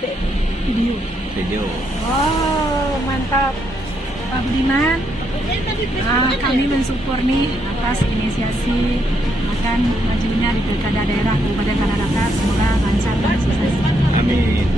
Video. Oh, mantap. Pak Budiman, kami mensupport nih atas inisiasi akan majunya di Pilkada Daerah Kabupaten Tanah Datar. Semoga lancar dan sukses. Amin.